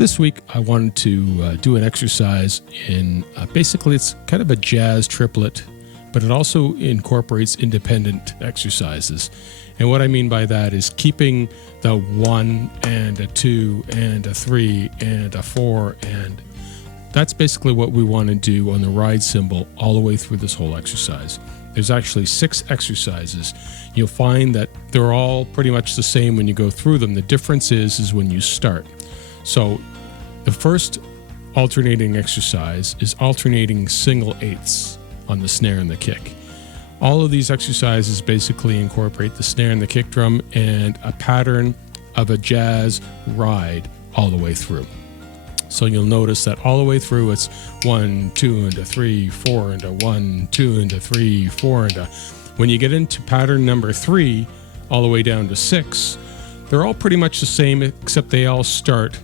This week, I wanted to do an exercise in, basically it's kind of a jazz triplet, but it also incorporates independent exercises. And what I mean by that is keeping the 1 and a 2 and a 3 and a 4, and that's basically what we want to do on the ride cymbal all the way through this whole exercise. There's actually 6 exercises. You'll find that they're all pretty much the same when you go through them. The difference is when you start. So the first alternating exercise is alternating single eighths on the snare and the kick. All of these exercises basically incorporate the snare and the kick drum and a pattern of a jazz ride all the way through. So you'll notice that all the way through it's 1, 2, and a 3, 4, and a 1, 2, and a 3, 4, and a. When you get into pattern number 3, all the way down to 6, they're all pretty much the same, except they all start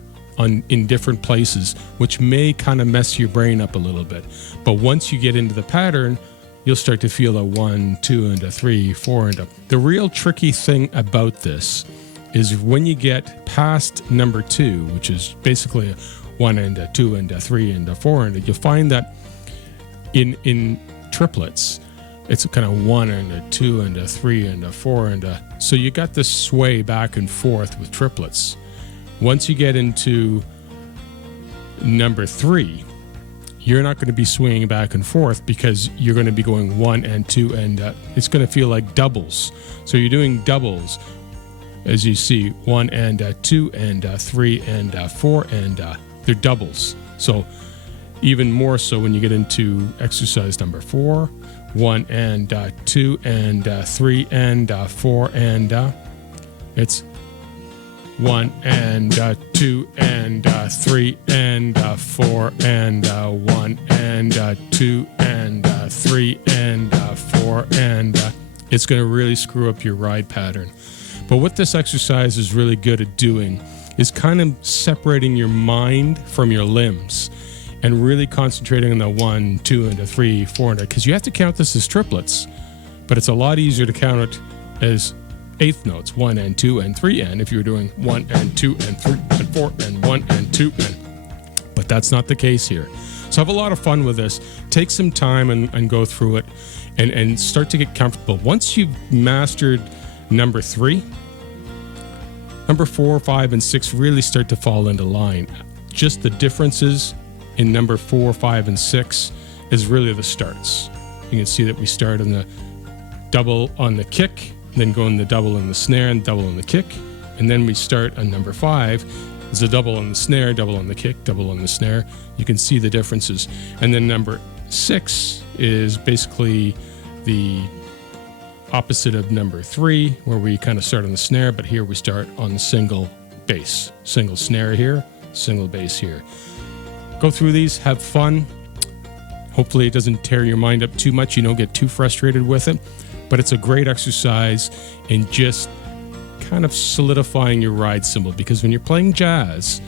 in different places, which may kind of mess your brain up a little bit. But once you get into the pattern, you'll start to feel a 1, 2, and a 3, 4, and a. The real tricky thing about this is when you get past number 2, which is basically a 1 and a 2 and a 3 and a 4 and a, you'll find that in triplets, it's kind of 1 and a 2 and a 3 and a 4 and a. So you got this sway back and forth with triplets. Once you get into number 3, you're not going to be swinging back and forth because you're going to be going 1 and 2 and it's going to feel like doubles. So you're doing doubles, as you see, 1 and 2 and 3 and 4 and they're doubles. So even more so when you get into exercise number 4, 1 and 2 and 3 and 4 and it's 1 and 2 and 3 and 4 and 1 and 2 and 3 and 4 and it's going to really screw up your ride pattern. But what this exercise is really good at doing is kind of separating your mind from your limbs and really concentrating on the 1, 2, and a 3, 4, and because you have to count this as triplets, but it's a lot easier to count it as eighth notes, 1 and 2 and 3 and if you're doing 1 and 2 and 3 and 4 and 1 and 2 and, but that's not the case here. So have a lot of fun with this. Take some time and go through it and start to get comfortable. Once you've mastered number 3, number 4, 5, and 6 really start to fall into line. Just the differences in number 4, 5, and 6 is really the starts. You can see that we start on the double on the kick, then go in the double on the snare and double on the kick, and then we start on number 5. It's a double on the snare, double on the kick, double on the snare. You can see the differences. And then number 6 is basically the opposite of number 3, where we kind of start on the snare, but here we start on the single bass. Single snare here, single bass here. Go through these, have fun. Hopefully it doesn't tear your mind up too much. You don't get too frustrated with it, but it's a great exercise in just kind of solidifying your ride cymbal, because when you're playing jazz,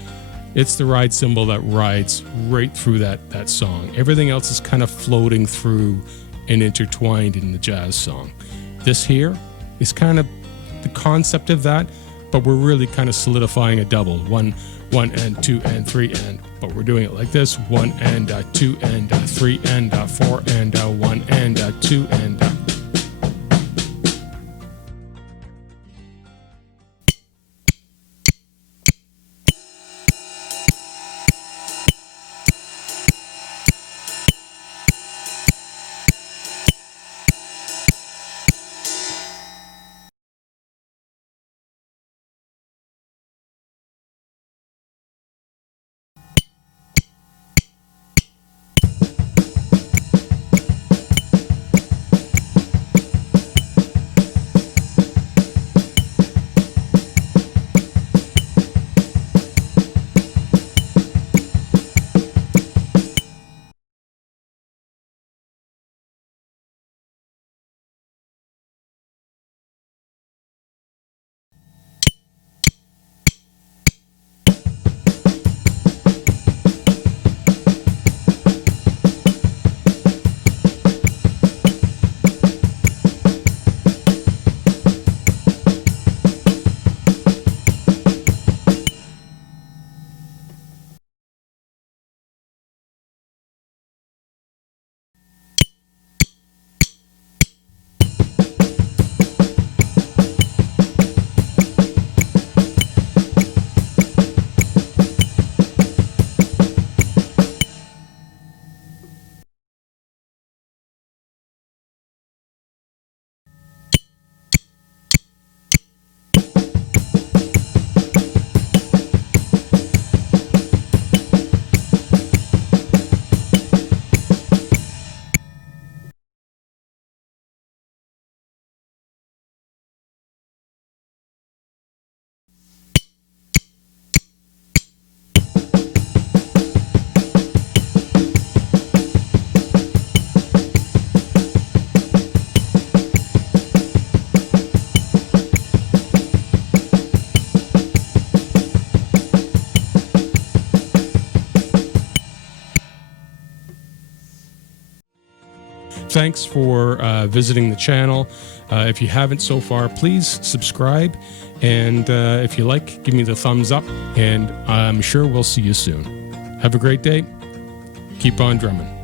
it's the ride cymbal that rides right through that song. Everything else is kind of floating through and intertwined in the jazz song. This here is kind of the concept of that, but we're really kind of solidifying a double. 1 and 2 and 3 and, but we're doing it like this: 1 and 2 and 3 and 4 and 1 and 2 and. thanks for visiting the channel. If you haven't so far, please subscribe. And if you like, give me the thumbs up. And I'm sure we'll see you soon. Have a great day. Keep on drumming.